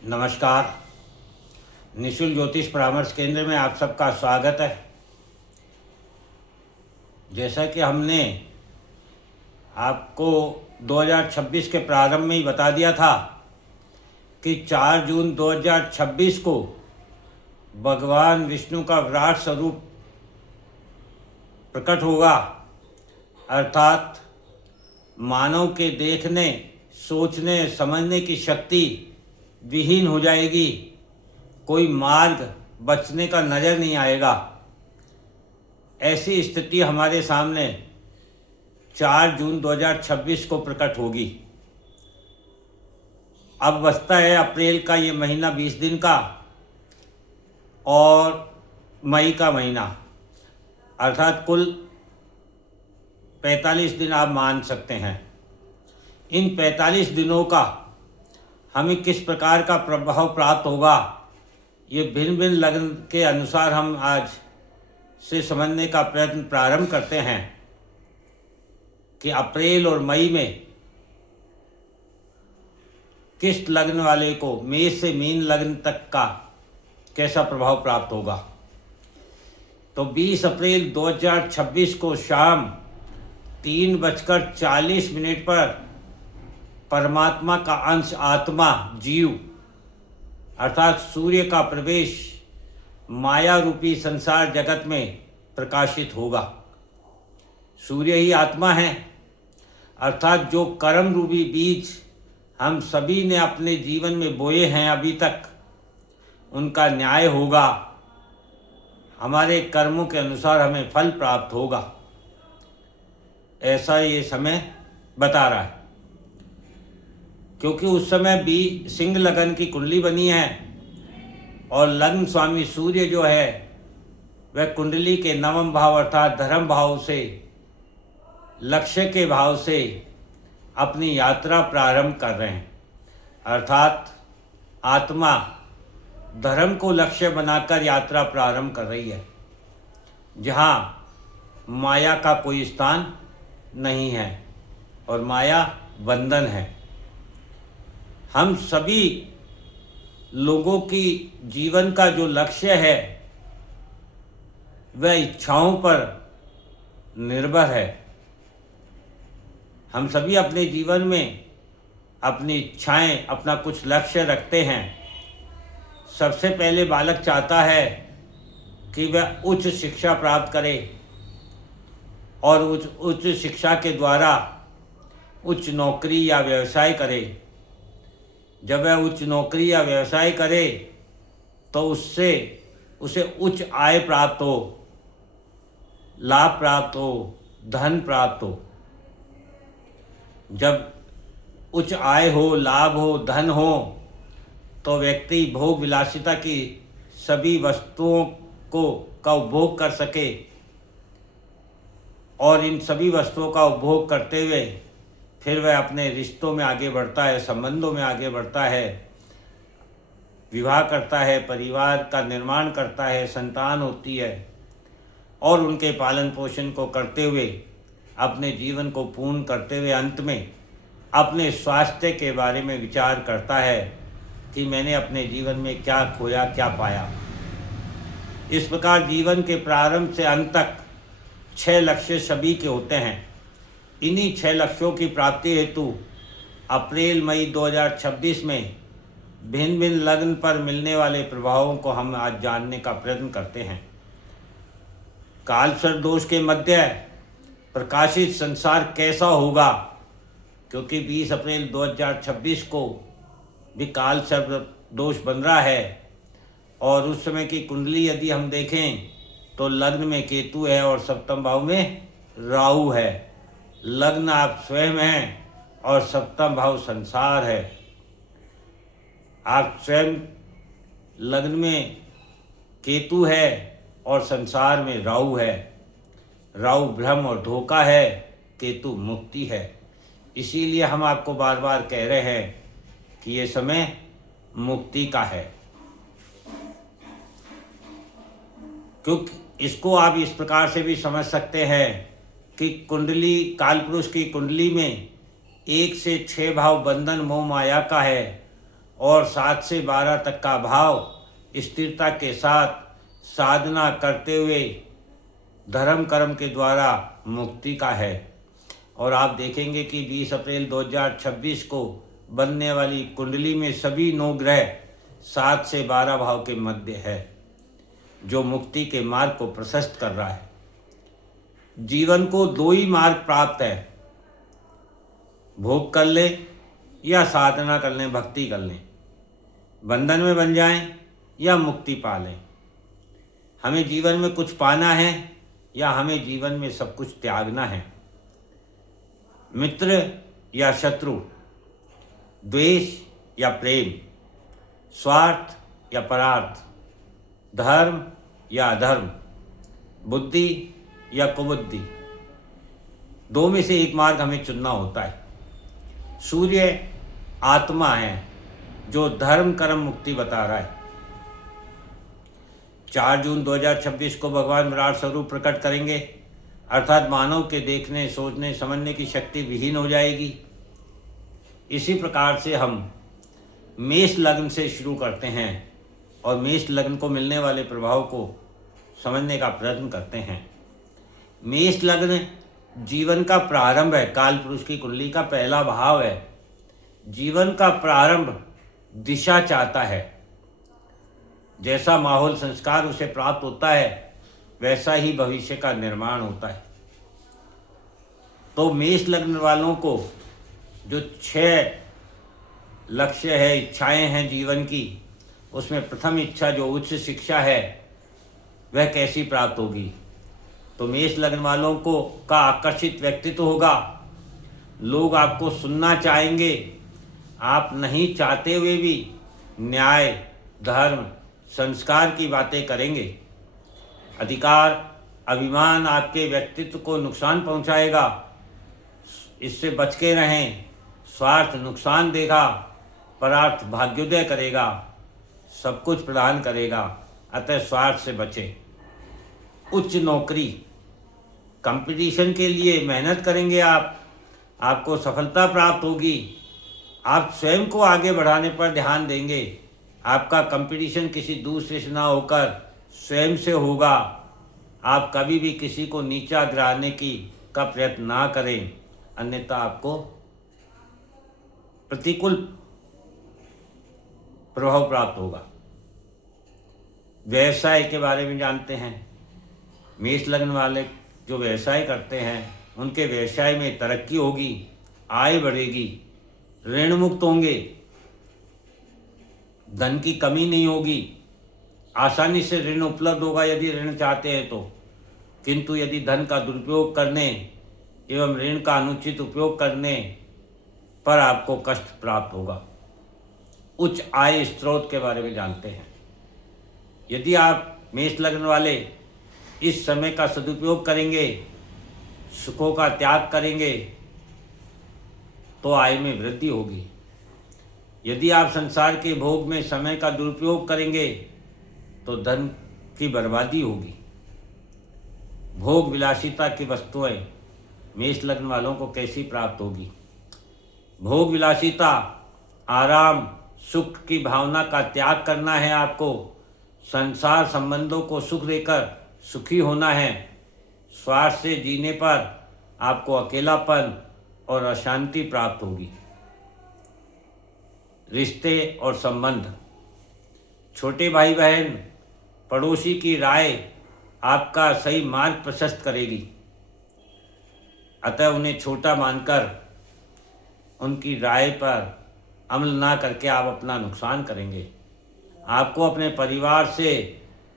नमस्कार। निशुल्क ज्योतिष परामर्श केंद्र में आप सबका स्वागत है। जैसा कि हमने आपको 2026 के प्रारंभ में ही बता दिया था कि 4 जून 2026 को भगवान विष्णु का विराट स्वरूप प्रकट होगा, अर्थात मानव के देखने, सोचने, समझने की शक्ति विहीन हो जाएगी। कोई मार्ग बचने का नज़र नहीं आएगा। ऐसी स्थिति हमारे सामने 4 जून 2026 को प्रकट होगी। अब बचता है अप्रैल का ये महीना 20 दिन का और मई का महीना, अर्थात कुल 45 दिन आप मान सकते हैं। इन 45 दिनों का हमें किस प्रकार का प्रभाव प्राप्त होगा, ये भिन्न भिन्न लग्न के अनुसार हम आज से समझने का प्रयत्न प्रारंभ करते हैं कि अप्रैल और मई में किस लग्न वाले को मेष से मीन लग्न तक का कैसा प्रभाव प्राप्त होगा। तो 20 अप्रैल 2026 को शाम 3:40 पर परमात्मा का अंश आत्मा जीव अर्थात सूर्य का प्रवेश माया रूपी संसार जगत में प्रकाशित होगा। सूर्य ही आत्मा है, अर्थात जो कर्म रूपी बीज हम सभी ने अपने जीवन में बोए हैं अभी तक, उनका न्याय होगा। हमारे कर्मों के अनुसार हमें फल प्राप्त होगा, ऐसा ये समय बता रहा है। क्योंकि उस समय भी सिंह लगन की कुंडली बनी है और लग्न स्वामी सूर्य जो है वह कुंडली के नवम भाव अर्थात धर्म भाव से लक्ष्य के भाव से अपनी यात्रा प्रारंभ कर रहे हैं। अर्थात आत्मा धर्म को लक्ष्य बनाकर यात्रा प्रारंभ कर रही है, जहाँ माया का कोई स्थान नहीं है और माया बंधन है। हम सभी लोगों की जीवन का जो लक्ष्य है वह इच्छाओं पर निर्भर है। हम सभी अपने जीवन में अपनी इच्छाएं, अपना कुछ लक्ष्य रखते हैं। सबसे पहले बालक चाहता है कि वह उच्च शिक्षा प्राप्त करे और उच्च शिक्षा के द्वारा उच्च नौकरी या व्यवसाय करे। जब वह उच्च नौकरी या व्यवसाय करे तो उससे उसे उच्च आय प्राप्त हो, लाभ प्राप्त हो, धन प्राप्त हो। जब उच्च आय हो, लाभ हो, धन हो तो व्यक्ति भोग विलासिता की सभी वस्तुओं का उपभोग कर सके और इन सभी वस्तुओं का उपभोग करते हुए फिर वह अपने रिश्तों में आगे बढ़ता है, संबंधों में आगे बढ़ता है, विवाह करता है, परिवार का निर्माण करता है, संतान होती है और उनके पालन पोषण को करते हुए अपने जीवन को पूर्ण करते हुए अंत में अपने स्वास्थ्य के बारे में विचार करता है कि मैंने अपने जीवन में क्या खोया, क्या पाया। इस प्रकार जीवन के प्रारंभ से अंत तक 6 लक्ष्य सभी के होते हैं। इन्हीं 6 लक्ष्यों की प्राप्ति हेतु अप्रैल मई 2026 में भिन्न भिन्न लग्न पर मिलने वाले प्रभावों को हम आज जानने का प्रयत्न करते हैं। कालसर्प दोष के मध्य प्रकाशित संसार कैसा होगा, क्योंकि 20 अप्रैल 2026 को भी कालसर्प दोष बन रहा है और उस समय की कुंडली यदि हम देखें तो लग्न में केतु है और सप्तम भाव में राहु है। लग्न आप स्वयं हैं और सप्तम भाव संसार है। आप स्वयं लग्न में केतु है और संसार में राहु है। राहु भ्रम और धोखा है, केतु मुक्ति है। इसीलिए हम आपको बार बार कह रहे हैं कि ये समय मुक्ति का है। क्योंकि इसको आप इस प्रकार से भी समझ सकते हैं कि कुंडली कालपुरुष की कुंडली में 1 से 6 भाव बंधन मोह माया का है और 7 से 12 तक का भाव स्थिरता के साथ साधना करते हुए धर्म कर्म के द्वारा मुक्ति का है। और आप देखेंगे कि 20 अप्रैल 2026 को बनने वाली कुंडली में सभी 9 ग्रह 7 से 12 भाव के मध्य है, जो मुक्ति के मार्ग को प्रशस्त कर रहा है। जीवन को 2 ही मार्ग प्राप्त है, भोग कर ले या साधना कर लें, भक्ति कर लें, बंधन में बन जाएं या मुक्ति पा लें। हमें जीवन में कुछ पाना है या हमें जीवन में सब कुछ त्यागना है। मित्र या शत्रु, द्वेष या प्रेम, स्वार्थ या परार्थ, धर्म या अधर्म, बुद्धि या कुबुद्धि, 2 में से एक मार्ग हमें चुनना होता है। सूर्य आत्मा है जो धर्म कर्म मुक्ति बता रहा है। 4 जून 2026 को भगवान विराट स्वरूप प्रकट करेंगे, अर्थात मानव के देखने सोचने समझने की शक्ति विहीन हो जाएगी। इसी प्रकार से हम मेष लग्न से शुरू करते हैं और मेष लग्न को मिलने वाले प्रभाव को समझने का प्रयत्न करते हैं। मेष लग्न जीवन का प्रारंभ है, काल पुरुष की कुंडली का पहला भाव है। जीवन का प्रारंभ दिशा चाहता है। जैसा माहौल संस्कार उसे प्राप्त होता है वैसा ही भविष्य का निर्माण होता है। तो मेष लग्न वालों को जो 6 लक्ष्य है, इच्छाएं हैं जीवन की, उसमें प्रथम इच्छा जो उच्च शिक्षा है वह कैसी प्राप्त होगी। तो मेष लग्न वालों को का आकर्षित व्यक्तित्व होगा। लोग आपको सुनना चाहेंगे, आप नहीं चाहते हुए भी न्याय, धर्म, संस्कार की बातें करेंगे। अधिकार, अभिमान आपके व्यक्तित्व को नुकसान पहुंचाएगा, इससे बच के रहें। स्वार्थ नुकसान देगा, परार्थ भाग्योदय करेगा, सब कुछ प्रदान करेगा, अतः स्वार्थ से बचें। उच्च नौकरी, कंपटीशन के लिए मेहनत करेंगे आपको सफलता प्राप्त होगी। आप स्वयं को आगे बढ़ाने पर ध्यान देंगे। आपका कंपटीशन किसी दूसरे से ना होकर स्वयं से होगा। आप कभी भी किसी को नीचा गिराने का प्रयत्न ना करें, अन्यथा आपको प्रतिकूल प्रभाव प्राप्त होगा। व्यवसाय के बारे में जानते हैं। मेष लग्न वाले जो व्यवसाय करते हैं उनके व्यवसाय में तरक्की होगी, आय बढ़ेगी, ऋण मुक्त होंगे, धन की कमी नहीं होगी, आसानी से ऋण उपलब्ध होगा यदि ऋण चाहते हैं तो। किंतु यदि धन का दुरुपयोग करने एवं ऋण का अनुचित उपयोग करने पर आपको कष्ट प्राप्त होगा। उच्च आय स्रोत के बारे में जानते हैं। यदि आप मेष लग्न वाले इस समय का सदुपयोग करेंगे, सुखों का त्याग करेंगे, तो आय में वृद्धि होगी। यदि आप संसार के भोग में समय का दुरुपयोग करेंगे तो धन की बर्बादी होगी। भोग विलासिता की वस्तुएं मेष लग्न वालों को कैसी प्राप्त होगी। भोग विलासिता, आराम, सुख की भावना का त्याग करना है आपको। संसार संबंधों को सुख देकर सुखी होना है। स्वार्थ से जीने पर आपको अकेलापन और अशांति प्राप्त होगी। रिश्ते और संबंध, छोटे भाई बहन, पड़ोसी की राय आपका सही मार्ग प्रशस्त करेगी, अतः उन्हें छोटा मानकर उनकी राय पर अमल ना करके आप अपना नुकसान करेंगे। आपको अपने परिवार से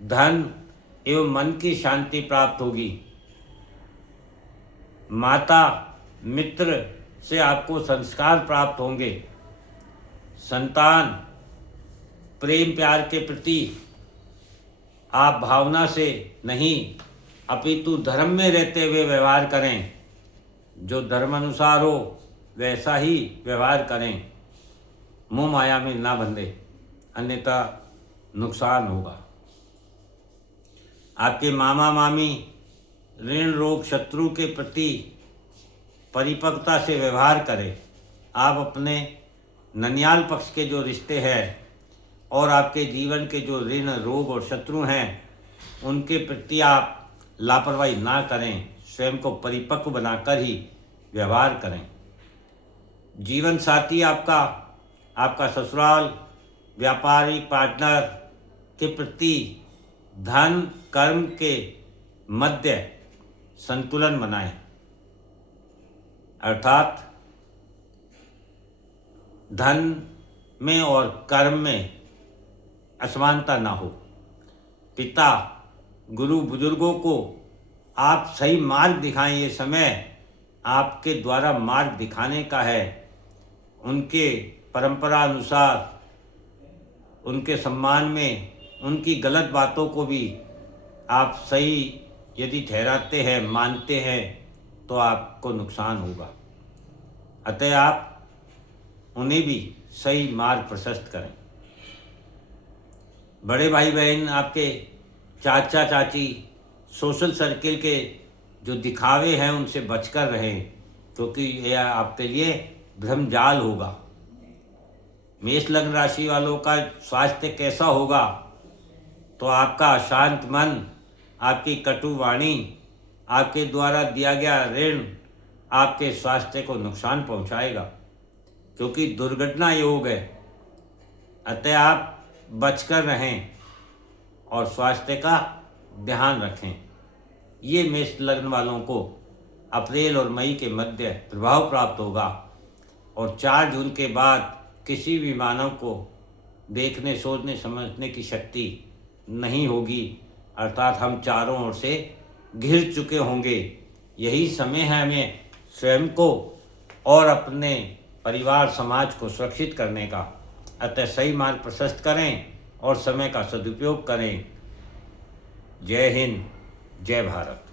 धन एवं मन की शांति प्राप्त होगी। माता, मित्र से आपको संस्कार प्राप्त होंगे। संतान, प्रेम प्यार के प्रति आप भावना से नहीं अपितु धर्म में रहते हुए व्यवहार करें। जो धर्म अनुसार हो वैसा ही व्यवहार करें। मोह माया में ना बंधे, अन्यथा नुकसान होगा। आपके मामा मामी ऋण रोग शत्रु के प्रति परिपक्वता से व्यवहार करें। आप अपने ननियाल पक्ष के जो रिश्ते हैं और आपके जीवन के जो ऋण रोग और शत्रु हैं उनके प्रति आप लापरवाही ना करें, स्वयं को परिपक्व बनाकर ही व्यवहार करें। जीवन साथी आपका ससुराल, व्यापारिक पार्टनर के प्रति धन कर्म के मध्य संतुलन बनाएं, अर्थात धन में और कर्म में असमानता ना हो। पिता गुरु बुजुर्गों को आप सही मार्ग दिखाएं। ये समय आपके द्वारा मार्ग दिखाने का है। उनके परंपरा अनुसार उनके सम्मान में उनकी गलत बातों को भी आप सही यदि ठहराते हैं, मानते हैं, तो आपको नुकसान होगा। अतः आप उन्हें भी सही मार्ग प्रशस्त करें। बड़े भाई बहन, आपके चाचा चाची, सोशल सर्किल के जो दिखावे हैं उनसे बचकर रहें, क्योंकि यह आपके लिए भ्रमजाल होगा। मेष लग्न राशि वालों का स्वास्थ्य कैसा होगा? तो आपका अशांत मन, आपकी कटु वाणी, आपके द्वारा दिया गया ऋण आपके स्वास्थ्य को नुकसान पहुंचाएगा, क्योंकि दुर्घटना योग है। अतः आप बचकर रहें और स्वास्थ्य का ध्यान रखें। ये मेष लग्न वालों को अप्रैल और मई के मध्य प्रभाव प्राप्त होगा और 4 जून के बाद किसी भी मानव को देखने, सोचने, समझने की शक्ति नहीं होगी, अर्थात हम चारों ओर से घिर चुके होंगे। यही समय है हमें स्वयं को और अपने परिवार समाज को सुरक्षित करने का। अतः सही मार्ग प्रशस्त करें और समय का सदुपयोग करें। जय हिंद, जय भारत।